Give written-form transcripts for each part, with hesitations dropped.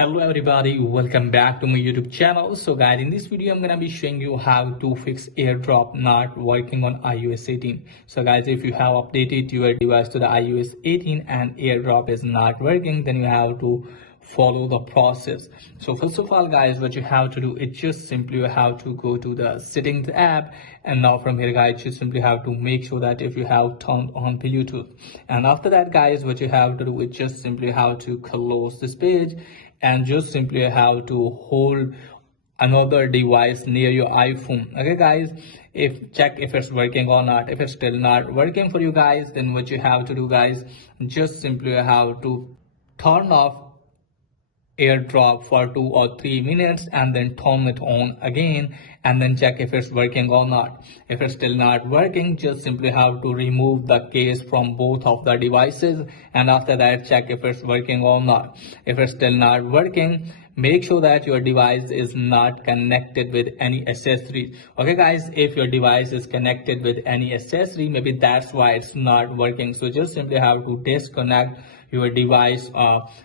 Hello everybody, welcome back to my YouTube channel. So guys, in this video I'm gonna be showing you how to fix AirDrop not working on iOS 18. So guys, if you have updated your device to the iOS 18 and AirDrop is not working, then you have to follow the process. So first of all guys, what you have to do is just simply you have to go to the settings app, and now from here guys, you simply have to make sure that if you have turned on Bluetooth, and after that guys, what you have to do is just simply have to close this page and just simply have to hold another device near your iPhone. Okay guys, if check if it's working or not. If it's still not working for you guys, then what you have to do guys, just simply have to turn off AirDrop for 2 or 3 minutes and then turn it on again, and then check if it's working or not. If it's still not working, just simply have to remove the case from both of the devices, and after that check if it's working or not. If it's still not working, make sure that your device is not connected with any accessories. Okay guys, if your device is connected with any accessory, maybe that's why it's not working. So just simply have to disconnect your device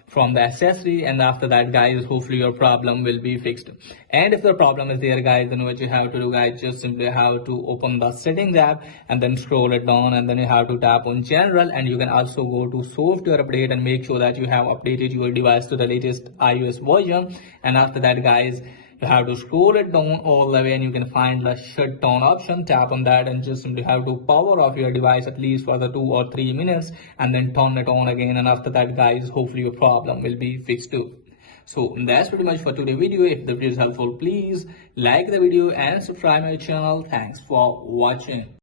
from the accessory, and after that guys, hopefully your problem will be fixed. And if the problem is there guys, then what you have to do guys, just simply have to open the settings app and then scroll it down, and then you have to tap on general, and you can also go to software update and make sure that you have updated your device to the latest iOS version. And after that guys, you have to scroll it down all the way, and you can find the shutdown option. Tap on that and just simply have to power off your device at least for the 2 or 3 minutes, and then turn it on again. And after that guys, hopefully your problem will be fixed too. So that's pretty much for today's video. If the video is helpful, please like the video and subscribe my channel. Thanks for watching.